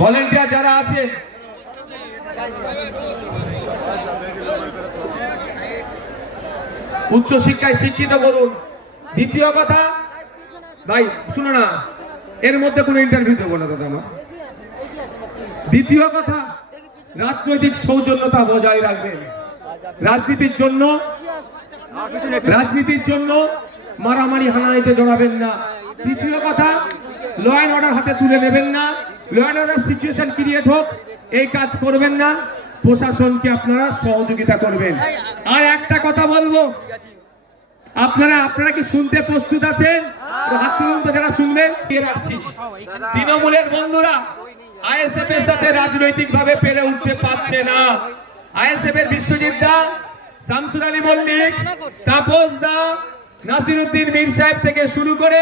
Volunteer যারা আছে উচ্চ শিক্ষায় শিক্ষিত করুন। দ্বিতীয় কথা ভাই শুনো না, এর মধ্যে কোনো ইন্টারভিউ দেবো না দাদা আমার। দ্বিতীয় কথা, রাজনৈতিক সৌজন্যতা বজায় রাখবেন। রাজনীতির জন্য মারামারি হানাহানিতে জড়াবেন না। তৃতীয় কথা, ল অ্যান্ড অর্ডার হাতে তুলে নেবেন না। Law and order situation create হোক এই কাজ করবেন না। প্রশাসনকে আপনারা সহযোগিতা করবেন। আর একটা কথা বলবো, আপনারা কি শুনতে প্রস্তুত আছেন? হাত তুলুন তো যারা শুনবেন। তৃণমূলের বন্ধুরা আইএসএফ এর সাথে রাজনৈতিক ভাবে পেরে উঠতে পারছে না। আইএসএফ এর বিশ্বজিৎ দা, শামসুর আলী মল্লিক, তাপস দা, নাসিরউদ্দিন মীর সাহেব থেকে শুরু করে,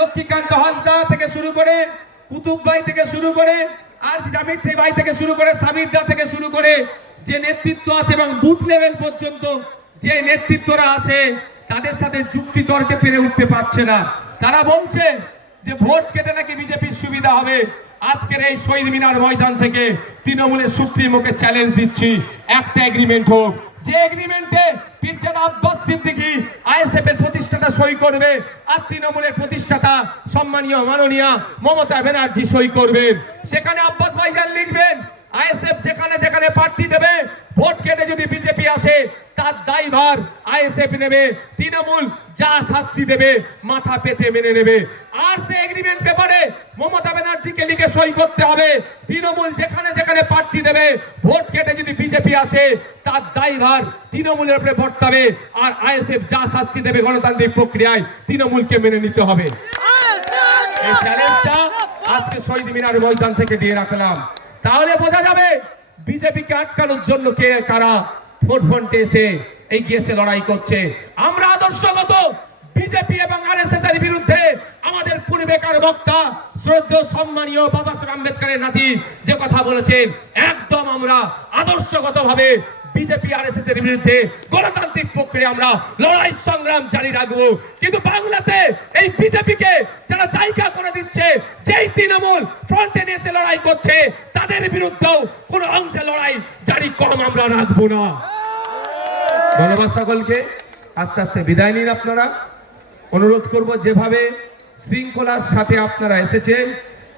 লক্ষ্মীকান্ত হাসদা থেকে শুরু করে, কুতুব ভাই থেকে শুরু করে, আর জামির ভাই থেকে শুরু করে, সামির দা থেকে শুরু করে যে নেতৃত্ব আছে এবং বুথ লেভেল পর্যন্ত যে নেতৃত্বরা আছে তাদের সাথে যুক্তি তর্কে পেরে উঠতে পারছে না। তারা বলছে যে ভোট কেটে নাকি বিজেপির সুবিধা হবে। আজকের এই শহীদ মিনার ময়দান থেকে তৃণমূলের সুপ্রিমোকে চ্যালেঞ্জ দিচ্ছি, একটা এগ্রিমেন্ট হোক, যে এগ্রিমেন্টে পীরজাদা আব্বাস সিদ্দিকী আইএসএফ এর প্রতিষ্ঠাতা সই করবে আর তৃণমূলের প্রতিষ্ঠাতা সম্মানীয় মাননীয় মমতা ব্যানার্জি সই করবেন। সেখানে আব্বাস ভাইজান লিখবেন আইএসএফ যেখানে যেখানে প্রার্থী দেবে ভোট কেটে যদি বিজেপি আসে তার দায়ভার আইএসএফ নেবে, তৃণমূল যা শাস্তি দেবে মাথা পেতে মেনে নেবে। আর সে এগ্রিমেন্ট পেপারে মমতা ব্যানার্জিকে লিখে সই করতে হবে তৃণমূল যেখানে যেখানে প্রার্থী দেবে ভোট কেটে যদি বিজেপি আসে তার দায়ভার তৃণমূলের উপরে বর্তাবে, আর আইএসএফ যা শাস্তি দেবে গণতান্ত্রিক প্রক্রিয়ায় তৃণমূলকে মেনে নিতে হবে। এই চ্যালেঞ্জটা আজকে শহীদ মিনার ময়দান থেকে দিয়ে রাখলাম। তাহলে বোঝা যাবে বিজেপিকে আটকানোর জন্য কে কারা ফ্রন্টে এসে এগিয়ে এসে লড়াই করছে। আমরা আদর্শগত বিজেপি এবং আরএসএস এর বিরুদ্ধে আমাদের পূর্বেকার বক্তা শ্রদ্ধেয় সম্মানীয় বাবা সাহেব আম্বেদকরের নাতি যে কথা বলেছেন, একদম আমরা আদর্শগতভাবে বিজেপি আরএসএস এর বিরুদ্ধে গণতান্ত্রিক প্রক্রিয়া আমরা লড়াই সংগ্রাম জারি রাখবো। কিন্তু বাংলাতে এই বিজেপিকে যারা জায়গা করে দিচ্ছে, যেই তৃণমূল ফ্রন্টে এসে লড়াই করছে তাদের বিরুদ্ধেও কোনো অংশে লড়াই জারি কম আমরা রাখবো না। ধন্যবাদ সকলকে। আস্তে আস্তে বিদায় নিন। আপনারা অনুরোধ করব যেভাবে শৃঙ্খলার সাথে আপনারা এসেছেন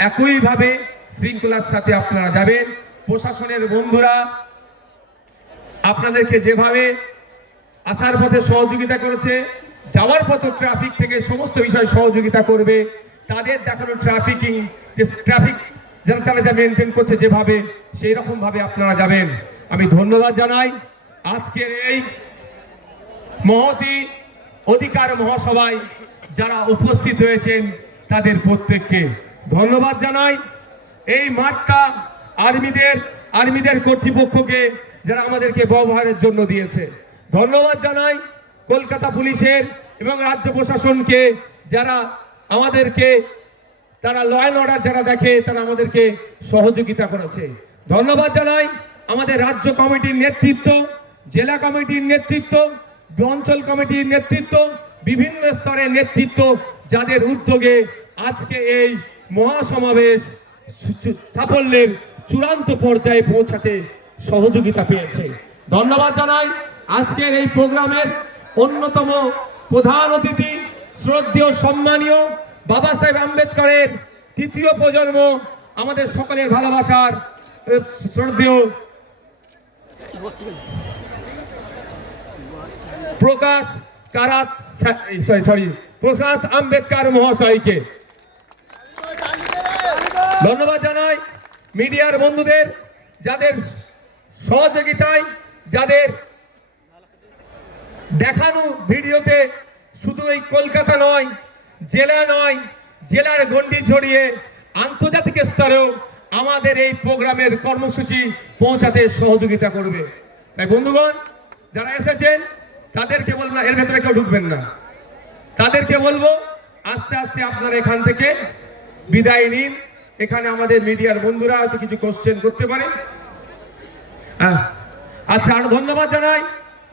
একইভাবে শৃঙ্খলার সাথে আপনারা যাবেন। প্রশাসনের বন্ধুরা আপনাদেরকে যেভাবে আসার পথে সহযোগিতা করেছে, যাওয়ার পথে ট্রাফিক থেকে সমস্ত বিষয় সহযোগিতা করবে। তাদের দেখানো ট্রাফিক যারা তারা যা মেনটেন করছে যেভাবে, সেই রকম ভাবে আপনারা যাবেন। আমি ধন্যবাদ জানাই আজকের এই মহতি অধিকার মহাসভায় যারা উপস্থিত হয়েছেন তাদের প্রত্যেককে ধন্যবাদ জানাই। এই মাঠটা আর্মিদের কর্তৃপক্ষকে যারা আমাদেরকে ব্যবহারের জন্য দিয়েছে ধন্যবাদ জানাই। কলকাতা পুলিশের এবং রাজ্য প্রশাসনকে যারা আমাদেরকে তারা ল অ্যান্ড অর্ডার যারা দেখে তারা আমাদেরকে সহযোগিতা করেছে ধন্যবাদ জানাই। আমাদের রাজ্য কমিটির নেতৃত্ব, জেলা কমিটির নেতৃত্ব, অঞ্চল কমিটির নেতৃত্ব, বিভিন্ন স্তরের নেতৃত্ব যাদের উদ্যোগে আজকে এই মহাসমাবেশ সাফল্যের চূড়ান্ত পর্যায়ে পৌঁছাতে সহযোগিতা পেয়েছে ধন্যবাদ জানাই। আজকের এই প্রোগ্রামের অন্যতম প্রধান অতিথি শ্রদ্ধেয় সম্মানীয় বাবা সাহেব আম্বেদকরের তৃতীয় প্রজন্ম, আমাদের সকলের ভালোবাসার শ্রদ্ধেয় প্রকাশ আম্বেদকর মহাশয়কে ধন্যবাদ জানাই। মিডিয়ার বন্ধুদের যাদের সহযোগিতায়, যাদের দেখানো ভিডিওতে শুধু এই কলকাতা নয়, জেলা নয়, জেলার গণ্ডি ছড়িয়ে আন্তর্জাতিক স্তরেও আমাদের এই প্রোগ্রামের কর্মসূচি পৌঁছাতে সহযোগিতা করবে। তাই বন্ধুগণ যারা এসেছেন তাদেরকে বলবো না, এর ভেতরে কেউ ঢুকবেন না। তাদেরকে বলবো আস্তে আস্তে আপনারা এখান থেকে বিদায় নিন। এখানে আমাদের মিডিয়ার বন্ধুরা হয়তো কিছু কোশ্চেন করতে পারে। আচ্ছা, আরো ধন্যবাদ জানাই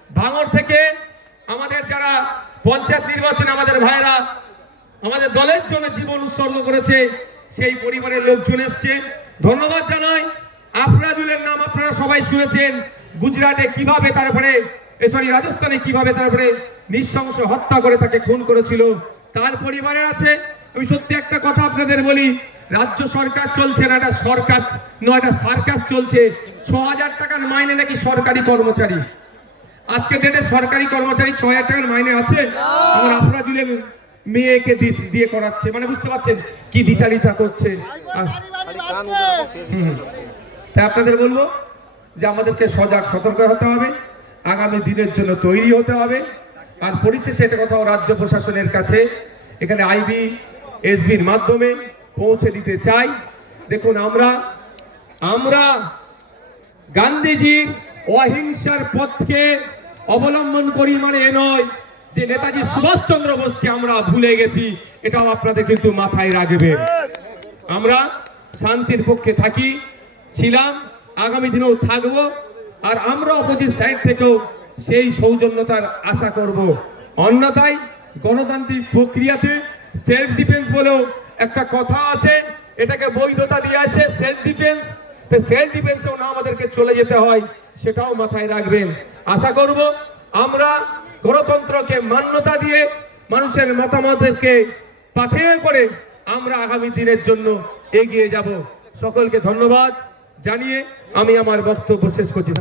ভাঙড় থেকে আমাদের যারা পঞ্চায়েত নির্বাচনে আমাদের ভাইরা আমাদের দলের জন্য জীবন উৎসর্গ করেছে, সেই পরিবারের লোকজন এসছে। ধন্যবাদ জানাই। আফরাজুলের নাম আপনারা সবাই শুনেছেন, গুজরাটে কিভাবে তারপরে রাজস্থানে কিভাবে তারপরে নৃশংস হত্যা করে তাকে খুন করেছিল, তার পরিবারে আছে। আমি সত্যি একটা কথা আপনাদের বলি, রাজ্য সরকার চলছে না, একটা সরকার নয়, একটা সার্কাস চলছে। ৬,০০০ টাকার মাইনে নাকি সরকারি কর্মচারী। আজকে ডেটে সরকারি কর্মচারী ৬,০০০ টাকার মাইনে আছে? আমার আফরাজুলের মেয়েকে দিয়ে করাচ্ছে, মানে বুঝতে পারছেন কি দ্বিচারিতা করছে। তাই আপনাদের বলবো যে আমাদেরকে সজাগ সতর্ক হতে হবে, আগামী দিনের জন্য তৈরি হতে হবে। আর পরিশেষে এটা কোথাও রাজ্য প্রশাসনের কাছে এখানে আইবি এসবির মাধ্যমে পৌঁছে দিতে চাই। দেখুন, আমরা গান্ধীজির অহিংসার পথকে অবলম্বন করি, মানে এ নয় যে নেতাজি সুভাষচন্দ্র বোসকে আমরা ভুলে গেছি, এটাও আপনাদের কিন্তু মাথায় রাখবে। আমরা শান্তির পক্ষে ছিলাম, আগামী দিনেও থাকবো। আর আমরা অপোজিট সাইড থেকেও সেই সৌজন্যতার আশা করব। অন্যথায় গণতান্ত্রিক প্রক্রিয়াতে সেলফ ডিফেন্স বলেও একটা কথা আছে, এটাকে বৈধতা দিয়ে আছে সেলফ ডিফেন্স। তো সেলফ ডিফেন্সেও না আমাদেরকে চলে যেতে হয়, সেটাও মাথায় রাখবেন। আশা করব আমরা গণতন্ত্রকে মান্যতা দিয়ে মানুষের মতামতকে পাথেয় করে আমরা আগামী দিনের জন্য এগিয়ে যাব। সকলকে ধন্যবাদ জানিয়ে আমি আমার বক্তব্য শেষ করছি।